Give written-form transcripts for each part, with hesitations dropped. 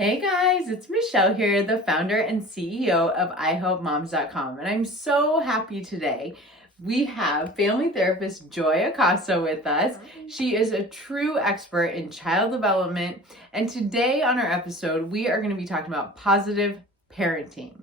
Hey guys, it's Michelle here, the founder and CEO of ihelpmoms.com, and I'm so happy today. We have family therapist Joy Acosta with us. She is a true expert in child development, and today on our episode, we are going to be talking about positive parenting.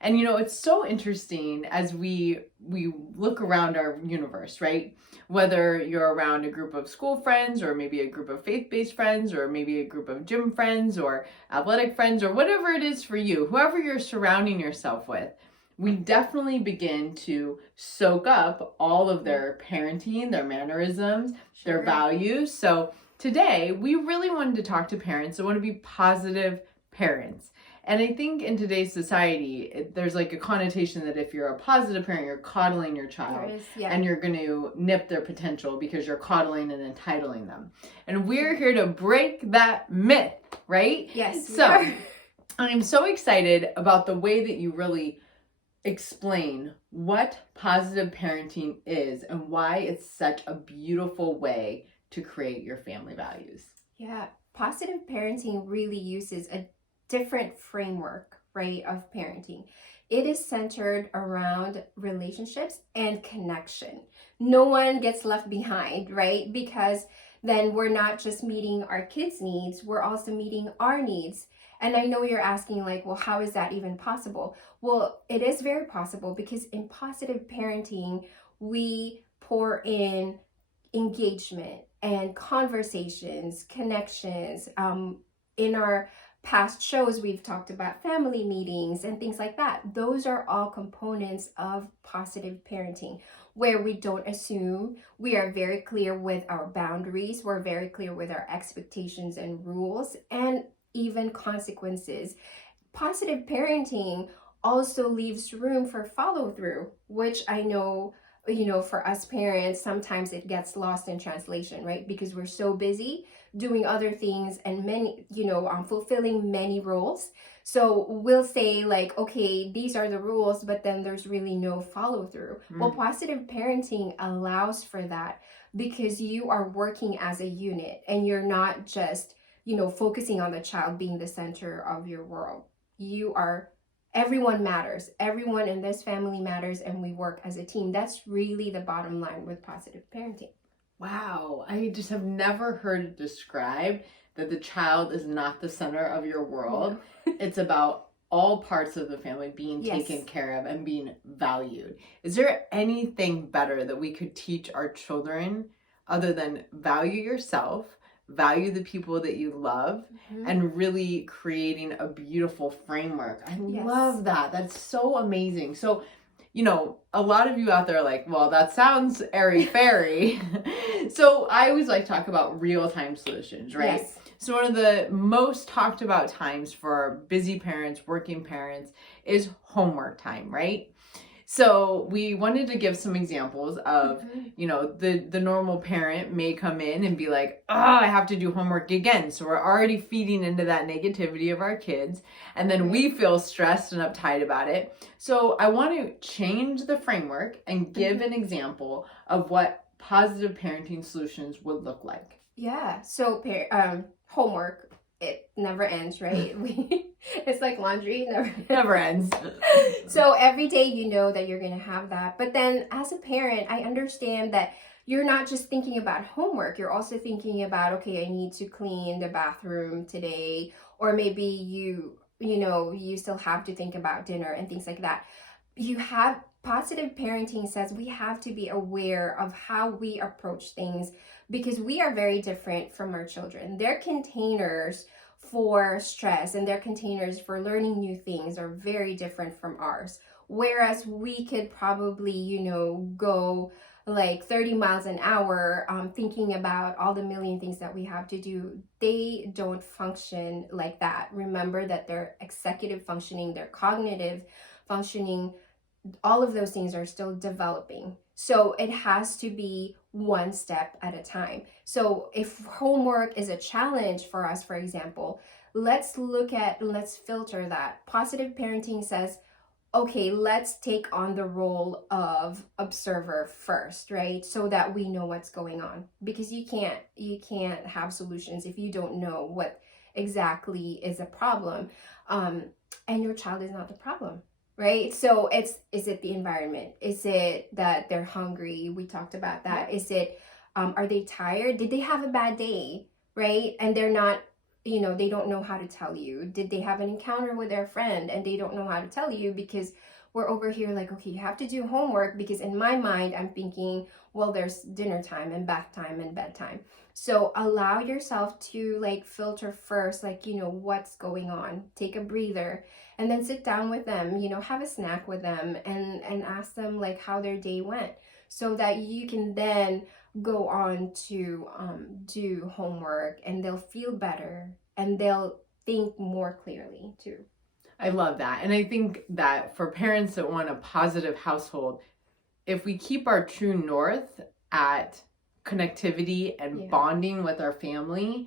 And it's so interesting as we look around our universe, right? Whether you're around a group of school friends or maybe a group of faith-based friends or maybe a group of gym friends or athletic friends or whatever it is for you, whoever you're surrounding yourself with, we definitely begin to soak up all of their parenting, their mannerisms, their values. So today we really wanted to talk to parents that want to be positive parents. And I think in today's society, there's like a connotation that if you're a positive parent, you're coddling your child and you're going to nip their potential because you're coddling and entitling them. And we're here to break that myth, right? Yes. So I'm so excited about the way that you really explain what positive parenting is and why it's such a beautiful way to create your family values. Yeah, positive parenting really uses a different framework, right, of parenting. It is centered around relationships and connection. No one gets left behind, right? Because then we're not just meeting our kids' needs, we're also meeting our needs. And I know you're asking, like, well, how is that even possible? Well, it is very possible because in positive parenting, we pour in engagement and conversations, connections. In our past shows, we've talked about family meetings and things like that. Those are all components of positive parenting, where we don't assume, we are very clear with our boundaries, we're very clear with our expectations and rules, and even consequences. Positive parenting also leaves room for follow through, which I know, for us parents, sometimes it gets lost in translation, right? Because we're so busy doing other things and many, fulfilling many roles. So we'll say like, okay, these are the rules, but then there's really no follow through. Well, positive parenting allows for that because you are working as a unit and you're not just, focusing on the child being the center of your world. Everyone matters. Everyone in this family matters, and we work as a team. That's really the bottom line with positive parenting. Wow, I just have never heard it described that the child is not the center of your world. It's about all parts of the family being taken care of and being valued. Is there anything better that we could teach our children other than value yourself, value the people that you love, and really creating a beautiful framework? I love that. That's so amazing. So, a lot of you out there are like, well, that sounds airy-fairy. So I always like to talk about real-time solutions, right? Yes. So one of the most talked about times for busy parents, working parents, is homework time, right? So we wanted to give some examples of, the normal parent may come in and be like, oh, I have to do homework again. So we're already feeding into that negativity of our kids. And then we feel stressed and uptight about it. So I want to change the framework and give an example of what positive parenting solutions would look like. Yeah. So homework, it never ends, right? It's like laundry, never ends. So every day you know that you're going to have that. But then as a parent, I understand that you're not just thinking about homework. You're also thinking about, okay, I need to clean the bathroom today. Or maybe you still have to think about dinner and things like that. Positive parenting says we have to be aware of how we approach things because we are very different from our children. Their containers for stress and their containers for learning new things are very different from ours. Whereas we could probably, go like 30 miles an hour thinking about all the million things that we have to do. They don't function like that. Remember that their executive functioning, their cognitive functioning, all of those things are still developing. So it has to be one step at a time. So if homework is a challenge for us, for example, let's filter that. Positive parenting says, okay, let's take on the role of observer first, right? So that we know what's going on, because you can't have solutions if you don't know what exactly is a problem. And your child is not the problem, right? So is it the environment? Is it that they're hungry? We talked about that. Is it, are they tired? Did they have a bad day, right? And they're not, they don't know how to tell you. Did they have an encounter with their friend and they don't know how to tell you? Because we're over here like, okay, you have to do homework, because in my mind I'm thinking, well, there's dinner time and bath time and bedtime. So allow yourself to like filter first, like, what's going on. Take a breather and then sit down with them, have a snack with them, and ask them like how their day went, so that you can then go on to do homework, and they'll feel better and they'll think more clearly too. I love that. And I think that for parents that want a positive household, if we keep our true north at connectivity and bonding with our family,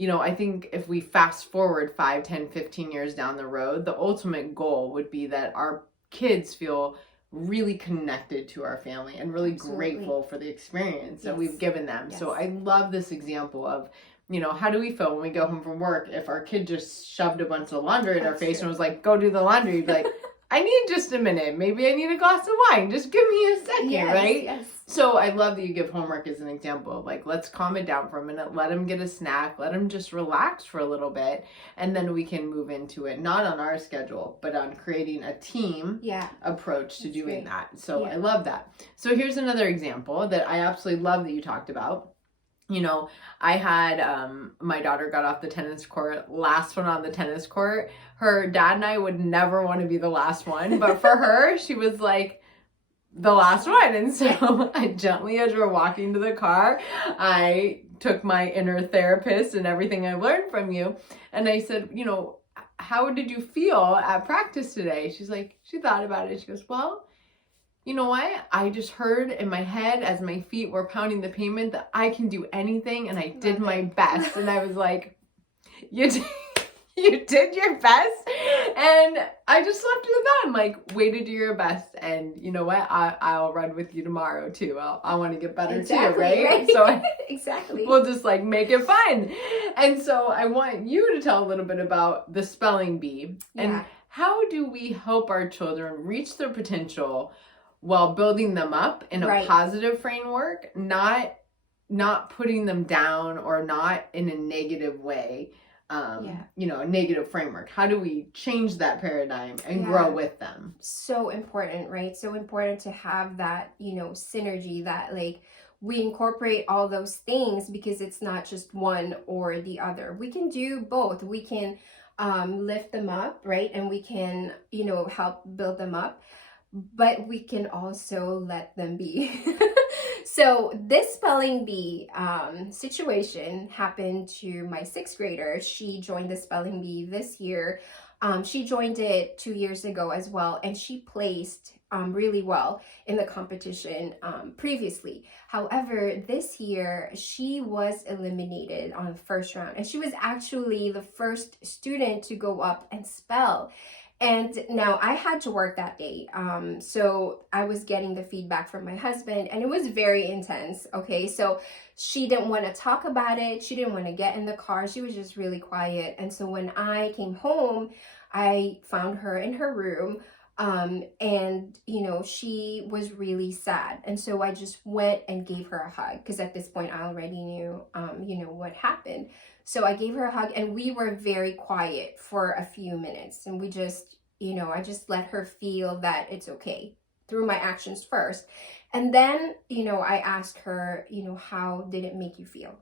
I think if we fast forward 5, 10, 15 years down the road, the ultimate goal would be that our kids feel really connected to our family and really grateful for the experience that we've given them. So I love this example of, how do we feel when we go home from work if our kid just shoved a bunch of laundry in our face and was like, go do the laundry? You'd be like, I need just a minute. Maybe I need a glass of wine. Just give me a second, right? Yes. So I love that you give homework as an example of like, let's calm it down for a minute. Let them get a snack. Let them just relax for a little bit. And then we can move into it, not on our schedule, but on creating a team approach to doing that. So I love that. So here's another example that I absolutely love that you talked about. I had, my daughter got off the tennis court, last one on the tennis court. Her dad and I would never want to be the last one, but for her, she was like the last one. And so I gently, as we're walking to the car, I took my inner therapist and everything I learned from you. And I said, how did you feel at practice today? She's like, she thought about it. She goes, well, you know what? I just heard in my head as my feet were pounding the pavement that I can do anything, and I did my best. And I was like, you did your best? And I just left it at that. I'm like, way to do your best. And you know what? I'll run with you tomorrow too. I want to get better too, right? So exactly. We'll just like make it fun. And so I want you to tell a little bit about the spelling bee and how do we help our children reach their potential while building them up in a positive framework, not putting them down or not in a negative way, a negative framework. How do we change that paradigm and grow with them? So important, right? So important to have that, synergy, that like we incorporate all those things, because it's not just one or the other. We can do both. We can lift them up, right? And we can, help build them up. But we can also let them be. So this spelling bee situation happened to my 6th grader. She joined the spelling bee this year. She joined it 2 years ago as well, and she placed really well in the competition previously. However, this year she was eliminated on the first round, and she was actually the first student to go up and spell. And now I had to work that day. So I was getting the feedback from my husband, and it was very intense. Okay. So she didn't want to talk about it. She didn't want to get in the car. She was just really quiet. And so when I came home, I found her in her room. And she was really sad. And so I just went and gave her a hug, because at this point I already knew, what happened. So I gave her a hug, and we were very quiet for a few minutes, and we just, I just let her feel that it's okay through my actions first. And then, I asked her, how did it make you feel?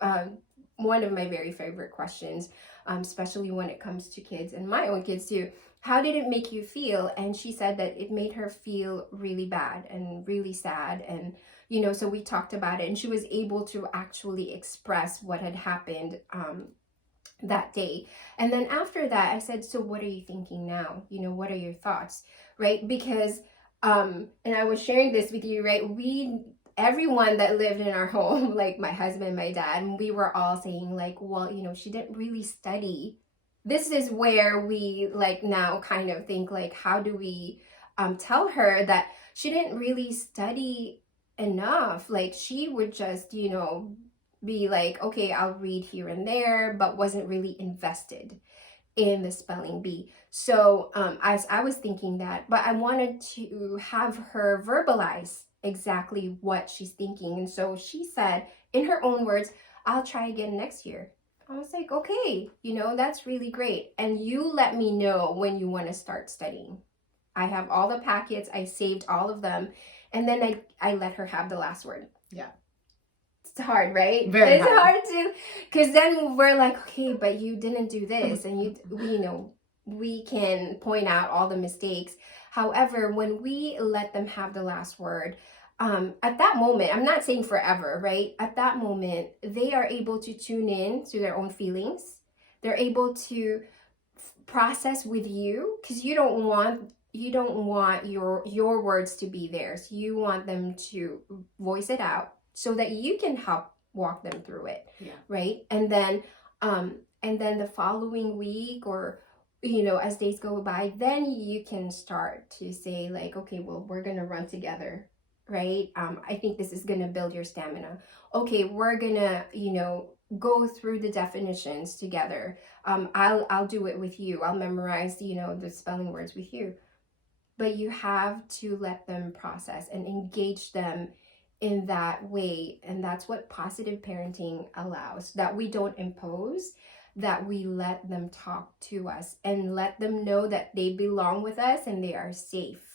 One of my very favorite questions, especially when it comes to kids and my own kids too. How did it make you feel? And she said that it made her feel really bad and really sad. And, so we talked about it, and she was able to actually express what had happened that day. And then after that, I said, so what are you thinking now? What are your thoughts? Right? Because, and I was sharing this with you, right? Everyone that lived in our home, like my husband, my dad, we were all saying like, well, she didn't really study. This is where we like now kind of think like, how do we tell her that she didn't really study enough? Like she would just, be like, okay, I'll read here and there, but wasn't really invested in the spelling bee. So as I was thinking that, but I wanted to have her verbalize exactly what she's thinking. And so she said in her own words, I'll try again next year. I was like, okay, that's really great. And you let me know when you want to start studying. I have all the packets, I saved all of them. And then I let her have the last word. Yeah. It's hard, right? Very it's hard. hard to, because then we're like, okay, but you didn't do this, and we can point out all the mistakes. However, when we let them have the last word, at that moment, I'm not saying forever, right? At that moment, they are able to tune in to their own feelings. They're able to process with you, because you don't want your words to be theirs. You want them to voice it out so that you can help walk them through it. Yeah. Right. And then the following week, or as days go by, then you can start to say like, okay, well, we're gonna run together, right? I think this is gonna build your stamina. Okay, we're gonna go through the definitions together. I'll do it with you. I'll memorize the spelling words with you. But you have to let them process and engage them in that way. And that's what positive parenting allows, that we don't impose, that we let them talk to us and let them know that they belong with us and they are safe.